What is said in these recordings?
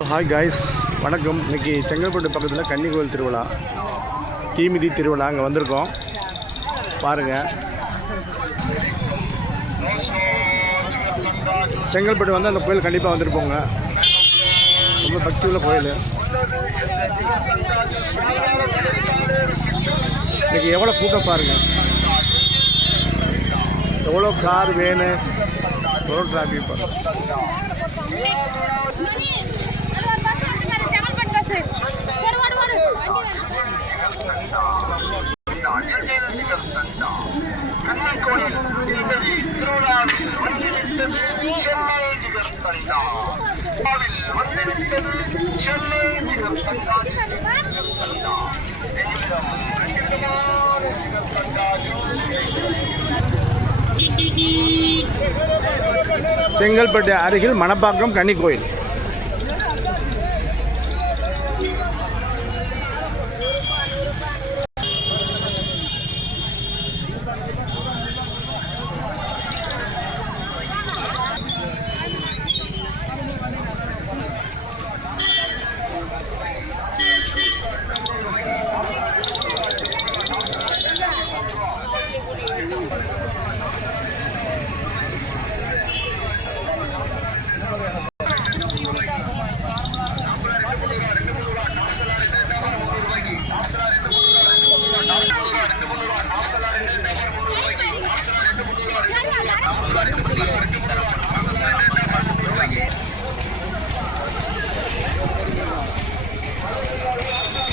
Hi guys வணக்கம். இன்னைக்கு செங்கல்பட்டு பக்கத்தில் கன்னிகோவில் திருவிழா. தீமிதி திருவிழா அங்கே வந்திருக்கோம். பாருங்கள் செங்கல்பட்டு வந்து அந்த கோயில் கண்டிப்பாக வந்துருப்போங்க. ரொம்ப பக்தி உள்ள கோயில். இன்னைக்கு எவ்வளோ கூட்டம் பாருங்கள் எவ்வளோ கார் வேனு எவ்வளோ டிராஃபிக் செங்கல்பட்டு அருகில் மணப்பாக்கம் கன்னி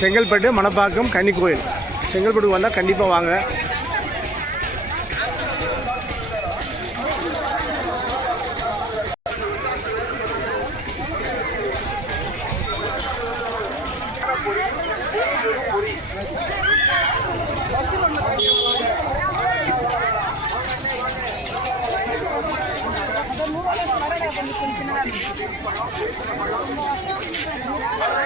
செங்கல்பட்டு மணப்பாக்கம் கன்னி கோயில் செங்கல்பட்டுக்கு வந்தால் கண்டிப்பாக வாங்க. பூவோ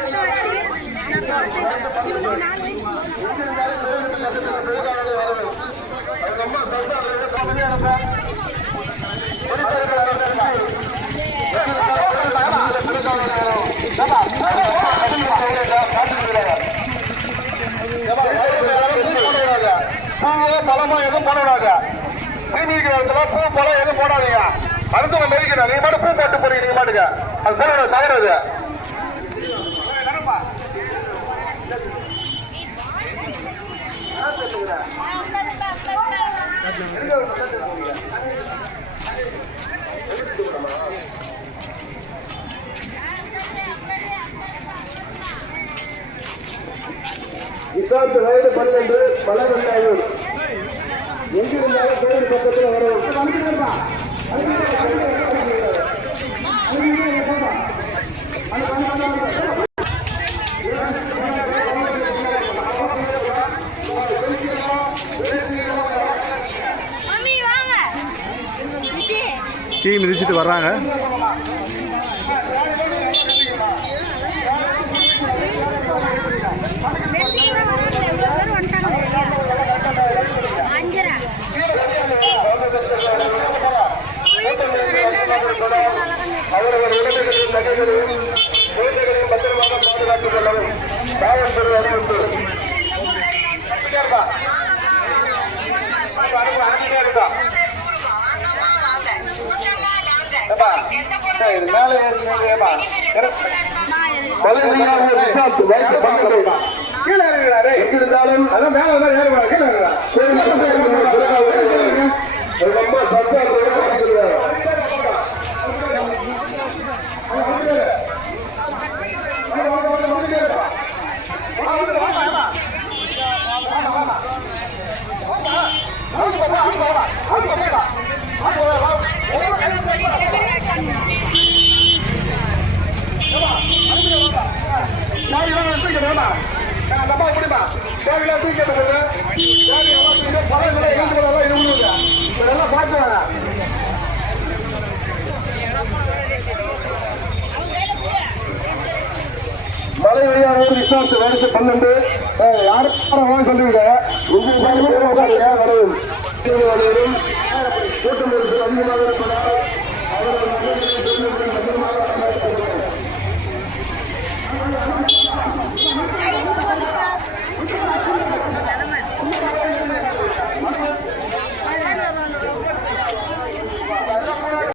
பழமோ எதுவும் போடக்கூடாது பூ மிதிக்கிற இடத்துல பூ பழம் எதுவும் போடாதீங்க அடுத்தவங்க மிதிக்கணும் நீங்க மட்டும் பூ போட்டு போறீங்க நீங்க மாட்டுங்க அது போடக்கூடாது தவறு அது வயது பன்னெண்டு மலை எங்கிருந்தாலும் கோயில் பக்கத்தில் வரும். மம்மி வாங்க டீ மிதிச்சிட்டு வர்றாங்க. அவர்கள் அவரவர் நகைகளையும் குழந்தைகளையும் பத்திரமாக பாதுகாத்துக் கொள்ளவும் காவல்துறை அறிவிப்பு இது மேலே ஏறி நில்லு, ஏப்பா. இறக்கு. பதினஞ்சாவது ரிசார்ட் வயசு பக்கத்துல. கீழே. எங்க இருந்தாலும் அதான் மேல வந்தா ஏறுவா. மலை வழியாக ரிசார்ட் வரிசை பன்னெண்டு. யாரும் சொல்லுவீங்க